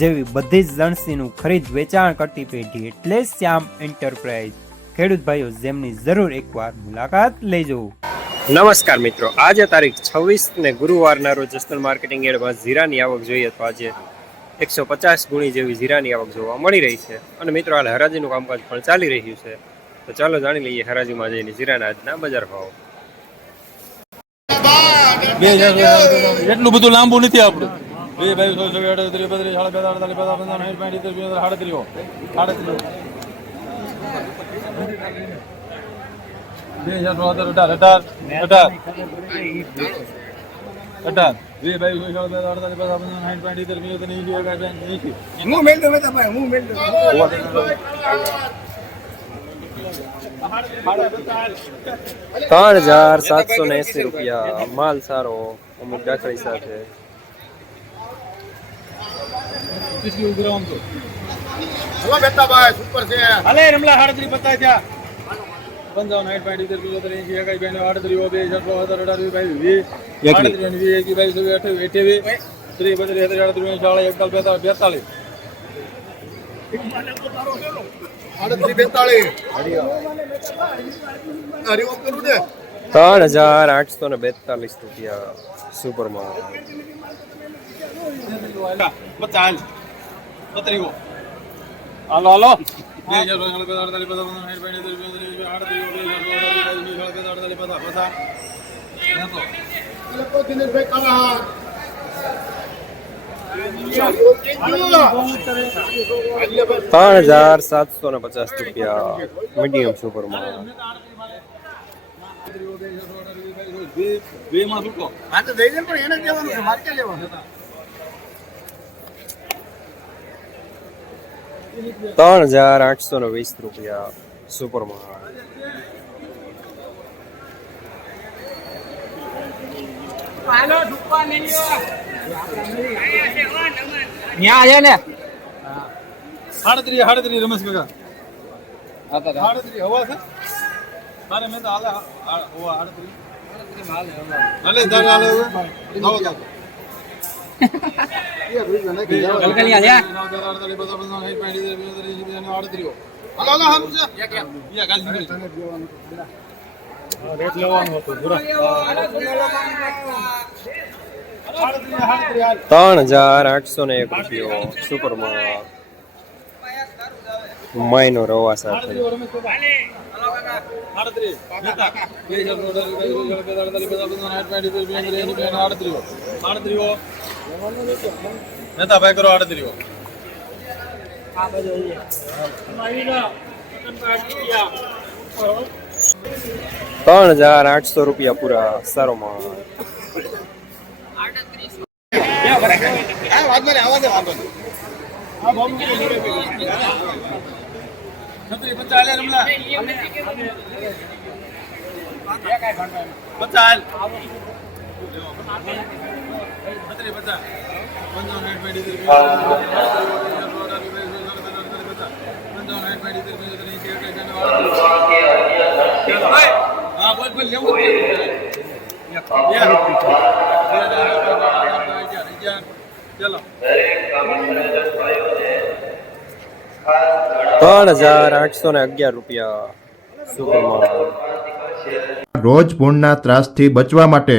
જેવી બધી જ લણસીનું ખરીદ વેચાણ કરતી પેઢી એટલે શ્યામ એન્ટરપ્રાઇઝ. ખેડૂત ભાઈઓ જેમની જરૂર એકવાર મુલાકાત લેજો. નમસ્કાર મિત્રો આજે તારીખ છવ્વીસ ને ગુરુવારના રોજ જસ્તન માર્કેટિંગ એડમાં જીરાની આવક જોઈએ તો આજે એકસો પચાસ ગુણી જેવી જીરાની આવક જોવા મળી રહી છે. અને મિત્રો હાલ હરાજીનું કામકાજ પણ ચાલી રહ્યું છે. તો ચાલો જાણી લઈએ હરાજીમાં જઈને જીરાના આજના બજાર ભાવ. એટલું બધું લાંબુ નથી આપણું. બે ભાઈ સો સો અડત્રીસ બત્રીસ સાડા બેતાળીસ પચાસ પંચાવન સાઠ પાંચ સિત્તેર પિત્તેર સાડત્રીસ સાડત્રીસ બે હજાર સો અઢાર અઢાર અઢાર અઢાર બે ભાઈ સો સાડા બેતાળીસ અડતાલીસ પચાસ પંચાવન સાઠ પાંચ સિત્તેર પિત્તેર એંશી એકાવન એંશી હું મેલ દો બેટા ભાઈ હું મેલ દો ત્રણ હજાર સાતસો ને એસી રૂપિયા માલ સારો અમુક દાખલી સાથે કેટલી ઉઘરાવાનું તો હલો બેટા ભાઈ સુપર છે. હાલે રમલા સાડત્રીસ પચાસ થયા પંચાવન સાઠ પાંચ પિત્તેર એંશી એકાવન બેને આડત્રીસ બે હજાર સો સત્તર વીસ બાવીસ અને વીસ એકી બાવીસ ચોવીસ અઠાવીસ અઠાવીસ ત્રીસ બત્રીસ ત્રીસ આડત્રીસ ચાળીસ એકતાલીસ બેતાલીસ બેતાલીસ. આડત્રીસ બેતાળીસ હરિઓમ કરું ને ત્રણ હજાર આઠસો ને બેતાલીસ રૂપિયા સુપરમાં પચાસ પત્રીસો હાલો હાલો બે હજાર સો અડતાલીસ અડતાલીસ પચાસ પંચાવન સાઠ પાંચ સિત્તેર પિત્તેર એંશી આડત્રીસ બે હજાર સો અડતાલીસ વીસ અડતાલીસ અડતાલીસ પચાસ પચાસ લખો દિનેશભાઈ કલાહાર ત્રણ હજાર સાતસો ને પચાસ રૂપિયા મીડિયમ સુપરમાં બે માં શું કહો હા તો દઈ દે પણ એને કહેવાનું છે મારે ક્યાં લેવાનું ત્રણ હજાર આઠસો ને? વીસ રૂપિયા રમેશ કાકા. સાડત્રીસ હવા છે? મારે મેં તો હાલે હવા સાડત્રીસ હાલે તારે હાલે હવે. હલો હલો ત્રણ હજાર આઠસો ને એક રૂપિયો સુપરમાં માયનો રવા સાથે. આડત્રીસ. નેતા. ભાઈ કરો આડત્રીસ. ત્રણ હજાર આઠસો રૂપિયા પૂરા સારોમાં. માં પચાસ, ત્રણ હજાર આઠસો ને અગિયાર રૂપિયા રોજ ભૂણના ત્રાસથી બચવા માટે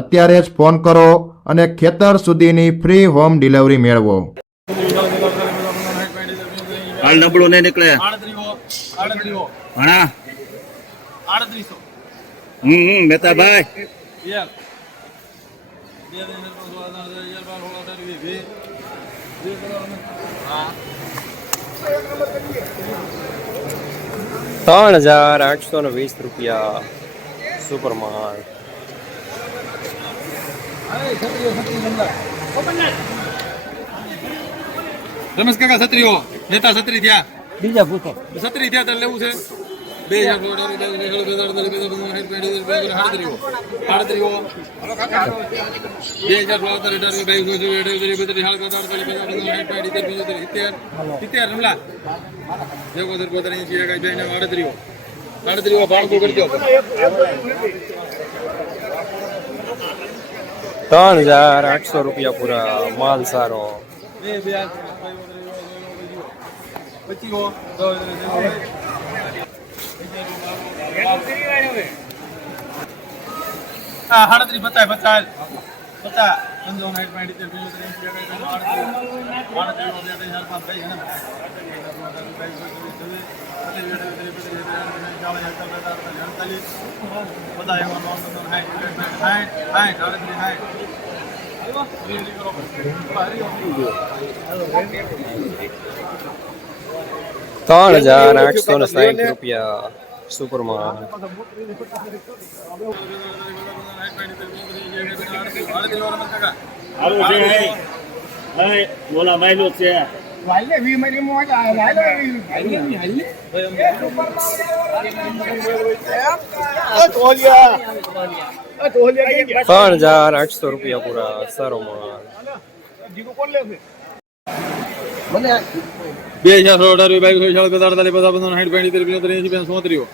અત્યારે જ ફોન કરો અને ખેતર સુધીની ફ્રી હોમ ડિલિવરી મેળવો. હાલ નબળો નહીં નીકળે. ભણા. હમ હમ મહેતાભાઈ. હા ત્રણ હજાર આઠસો ને વીસ રૂપિયા સુપરમાન રમેશ કાકા છત્રીઓ નેતા છત્રી થયા બીજા પૂછો છત્રી થયા તારે લેવું છે બે હજાર સોળ અઢાર, બે હજાર ત્રણ હજાર આઠસો રૂપિયા પૂરા માલ સારો ત્રણ? બધા નોંધ સાઠ, સાઠ, સાઠ, સાઠ. હજાર આઠસો ને સાઠ રૂપિયા સુપરમાં બોલા માયલો છે વાલે వీ ગયા? ત્રણ હજાર આઠસો રૂપિયા પૂરા સારો માલ જીરો કોણ લે છે? બે હજાર સો અઢાર બાવીસ સો અડતાલીસ અડતાલીસ પચાસ પંચાવન સાઠ પાંઠ સિત્તેર પંચોતેર એંસી સોત્રીસો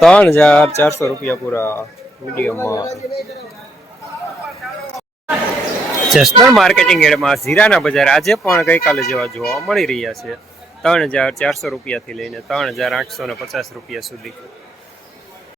ત્રણ હજાર ચારસો રૂપિયા પૂરા મીડિયમ માલ જસનલ માર્કેટિંગ એડમાં ઝીરાના બજાર આજે પણ ગઈકાલે જેવા જોવા મળી રહ્યા છે. ત્રણ હજાર ચારસો રૂપિયાથી લઈને ત્રણ હજાર આઠસો ને પચાસ રૂપિયા સુધી.